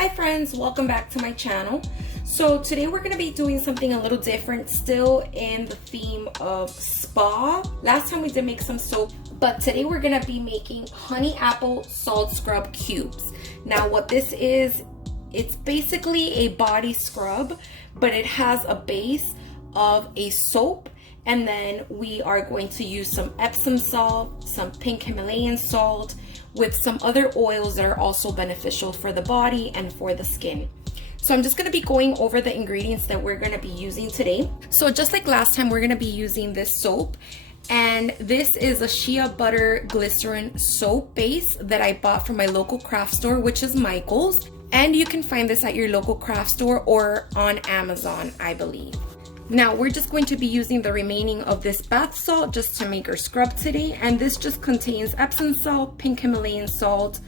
Hi friends, welcome back to my channel. So today we're going to be doing something a little different, still in the theme of spa. Last time we did make some soap, but today we're going to be making honey apple salt scrub cubes. Now what this is, it's basically a body scrub, but it has a base of a soap, and then we are going to use some Epsom salt, some Pink Himalayan salt, with some other oils that are also beneficial for the body and for the skin. So I'm just going to be going over the ingredients that we're going to be using today. So just like last time, we're going to be using this soap, and this is a shea butter glycerin soap base that I bought from my local craft store, which is Michael's, and you can find this at your local craft store or on Amazon, I believe. Now we're just going to be using the remaining of this bath salt just to make our scrub today, and this just contains Epsom salt, Pink Himalayan salt,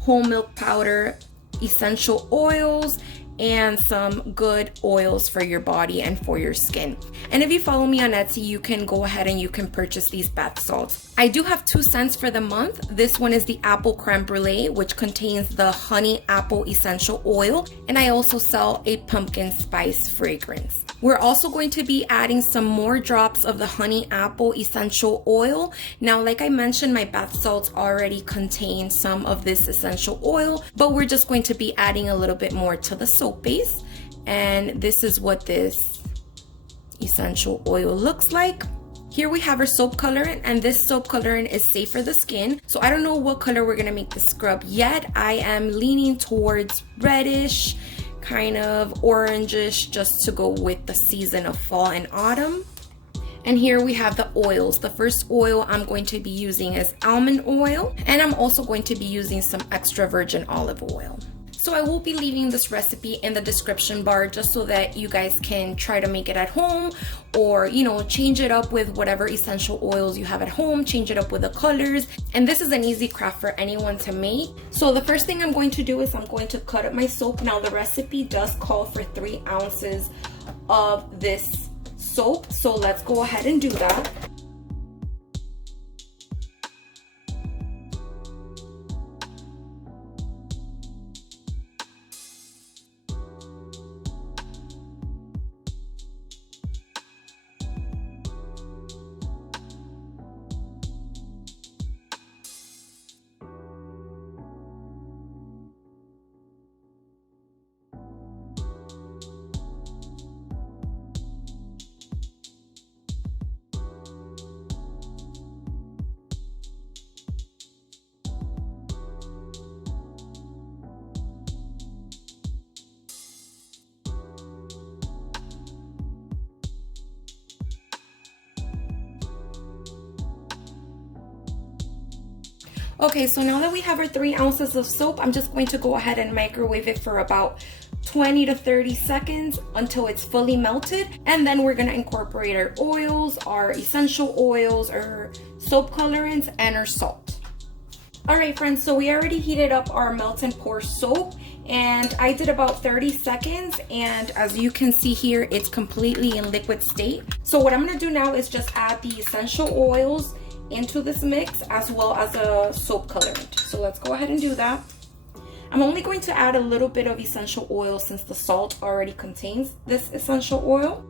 whole milk powder, essential oils, and some good oils for your body and for your skin. And if you follow me on Etsy, you can go ahead and you can purchase these bath salts. I do have 2 scents for the month. This one is the apple creme brulee, which contains the honey apple essential oil, and I also sell a pumpkin spice fragrance. We're also going to be adding some more drops of the honey apple essential oil. Now, like I mentioned, my bath salts already contain some of this essential oil, but we're just going to be adding a little bit more to the soap base. And this is what this essential oil looks like. Here we have our soap colorant, and this soap colorant is safe for the skin. So I don't know what color we're gonna make the scrub yet. I am leaning towards reddish, kind of orangish, just to go with the season of fall and autumn. And here we have the oils. The first oil I'm going to be using is almond oil, and I'm also going to be using some extra virgin olive oil. So I will be leaving this recipe in the description bar just so that you guys can try to make it at home, or change it up with whatever essential oils you have at home, change it up with the colors. And this is an easy craft for anyone to make. So the first thing I'm going to do is I'm going to cut up my soap. Now the recipe does call for 3 ounces of this soap, so let's go ahead and do that. Okay, so now that we have our 3 ounces of soap, I'm just going to go ahead and microwave it for about 20 to 30 seconds until it's fully melted. And then we're gonna incorporate our oils, our essential oils, our soap colorants, and our salt. All right, friends, so we already heated up our melt and pour soap, and I did about 30 seconds. And as you can see here, it's completely in liquid state. So what I'm gonna do now is just add the essential oils into this mix, as well as a soap colorant. So let's go ahead and do that. I'm only going to add a little bit of essential oil since the salt already contains this essential oil.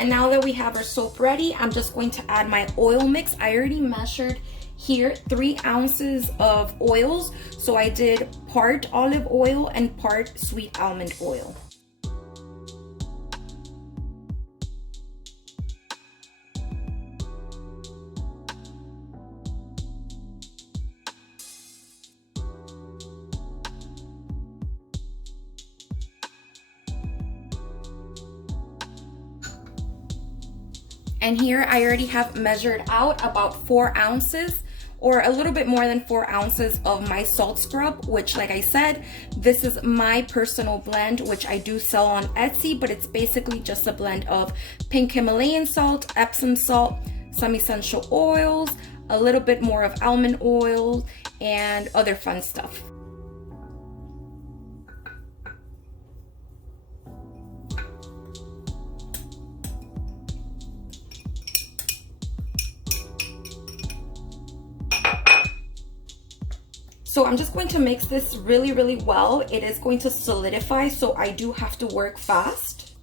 And now that we have our soap ready, I'm just going to add my oil mix. I already measured here 3 ounces of oils. So I did part olive oil and part sweet almond oil. And here I already have measured out about 4 ounces or a little bit more than 4 ounces of my salt scrub, which, like I said, this is my personal blend, which I do sell on Etsy, but it's basically just a blend of Pink Himalayan salt, Epsom salt, some essential oils, a little bit more of almond oil, and other fun stuff. So I'm just going to mix this really, really well. It is going to solidify, so I do have to work fast.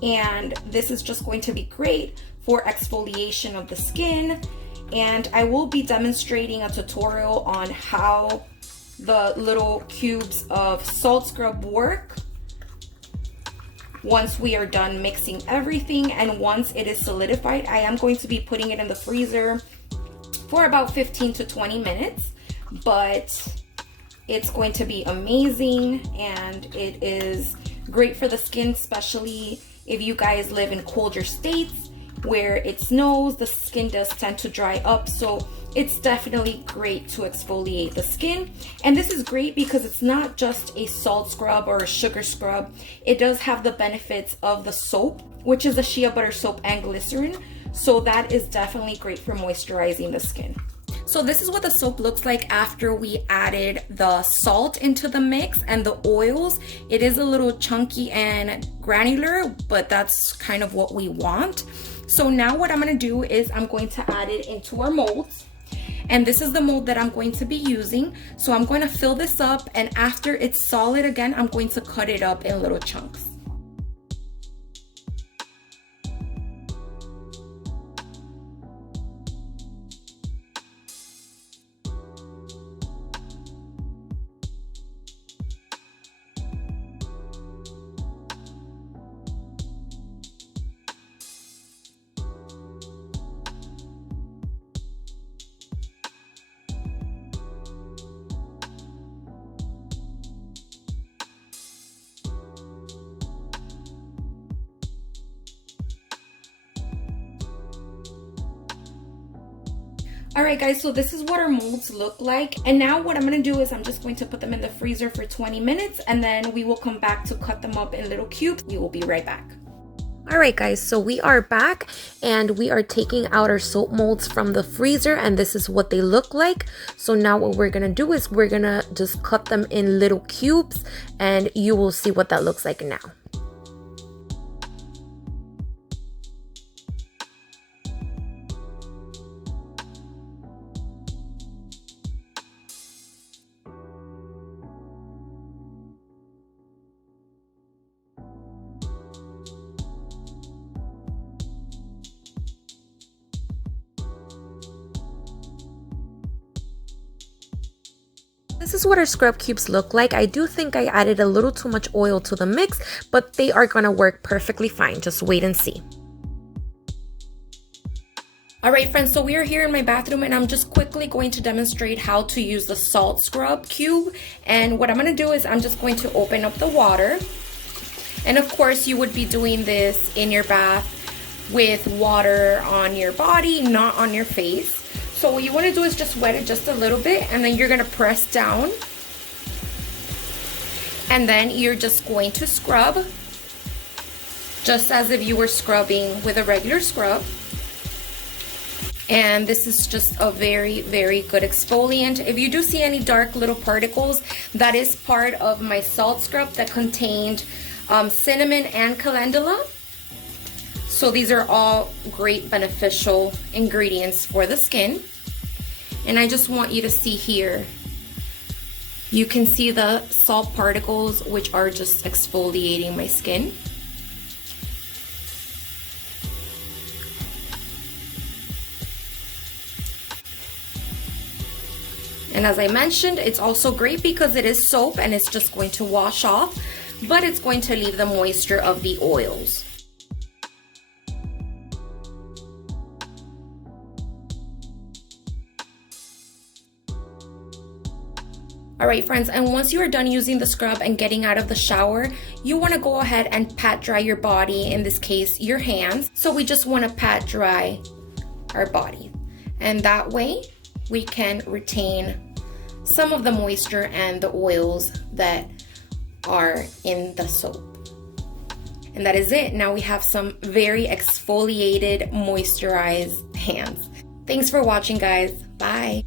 And this is just going to be great for exfoliation of the skin. And I will be demonstrating a tutorial on how the little cubes of salt scrub work once we are done mixing everything. And once it is solidified, I am going to be putting it in the freezer for about 15 to 20 minutes. But it's going to be amazing, and it is great for the skin, especially if you guys live in colder states where it snows. The skin does tend to dry up, so it's definitely great to exfoliate the skin. And this is great because it's not just a salt scrub or a sugar scrub. It does have the benefits of the soap, which is a shea butter soap and glycerin, so that is definitely great for moisturizing the skin. So this is what the soap looks like after we added the salt into the mix and the oils. It is a little chunky and granular, but that's kind of what we want. So now what I'm going to do is I'm going to add it into our molds. And this is the mold that I'm going to be using. So I'm going to fill this up, and after it's solid again, I'm going to cut it up in little chunks. Alright guys, so this is what our molds look like. And now what I'm going to do is I'm just going to put them in the freezer for 20 minutes, and then we will come back to cut them up in little cubes. We will be right back. Alright guys, so we are back and we are taking out our soap molds from the freezer, and this is what they look like. So now what we're going to do is we're going to just cut them in little cubes, and you will see what that looks like now. This is what our scrub cubes look like. I do think I added a little too much oil to the mix, but they are going to work perfectly fine. Just wait and see. Alright friends, so we are here in my bathroom, and I'm just quickly going to demonstrate how to use the salt scrub cube. And what I'm going to do is I'm just going to open up the water. And of course you would be doing this in your bath with water on your body, not on your face. So what you want to do is just wet it just a little bit, and then you're going to press down, and then you're just going to scrub just as if you were scrubbing with a regular scrub. And this is just a very, very good exfoliant. If you do see any dark little particles, that is part of my salt scrub that contained cinnamon and calendula. So these are all great beneficial ingredients for the skin. And I just want you to see here, you can see the salt particles, which are just exfoliating my skin. And as I mentioned, it's also great because it is soap and it's just going to wash off, but it's going to leave the moisture of the oils. Alright friends, and once you are done using the scrub and getting out of the shower, you want to go ahead and pat dry your body, in this case your hands. So we just want to pat dry our body, and that way we can retain some of the moisture and the oils that are in the soap. And that is it. Now we have some very exfoliated, moisturized hands. Thanks for watching, guys. Bye.